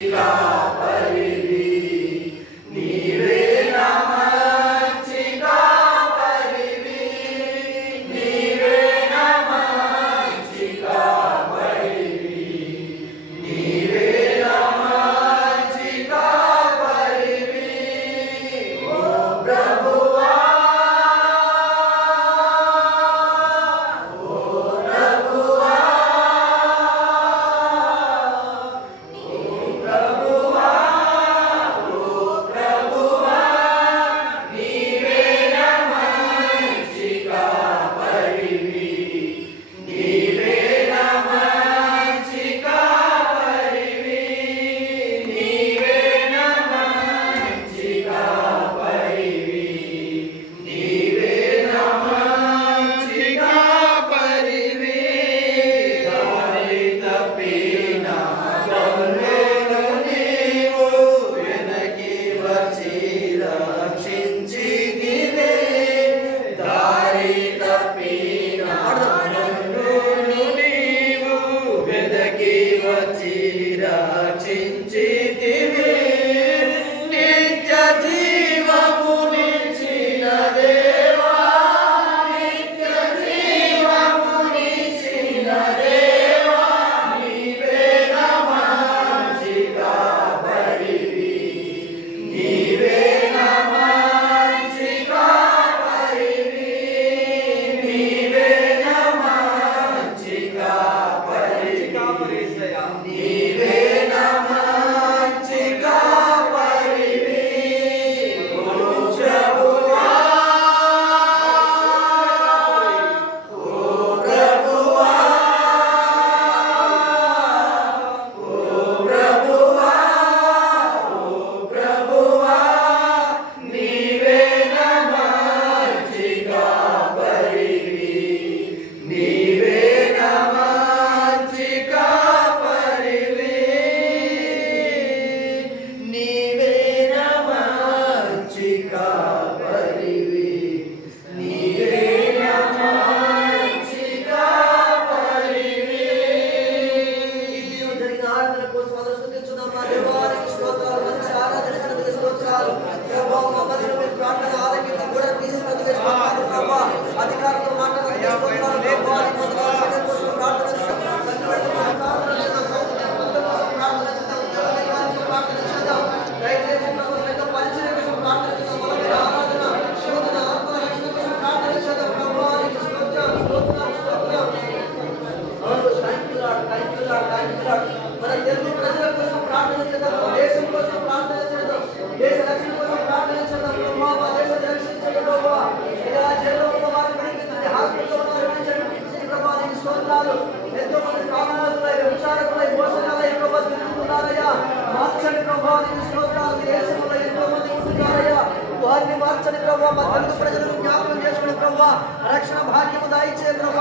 Yeah. చేస్తున్నాడు మన తెలుగు ప్రజల కోసం ప్రార్థన చేద్దాం. మన దేశం కోసం ప్రార్థన చేద్దాం. దేశ రక్షణ కోసం ప్రార్థన చేద్దాం. ప్రభావ మా దేశ రక్షించండి ప్రభావ ఇలా జైల్లో ఉన్న వారిని విడిపించండి హాస్పిటల్లో ఉన్న వారిని విడిపించండి ప్రభావ నీ స్వర్ణాలు ఎంతో మంది కామలై విచారకులై మోసనాలై ప్రభావ తిరుగుతున్నారయ్యా. మార్చండి ప్రభావ నీ స్వర్ణాలు దేశంలో ఎంతో మంది ఉంటున్నారయ్యా. వారిని మార్చండి ప్రభావ మా తెలుగు ప్రజలను జ్ఞాపకం చేసుకుని ప్రభావ రక్షణ భాగ్యము దాయిచ్చే ప్రభావ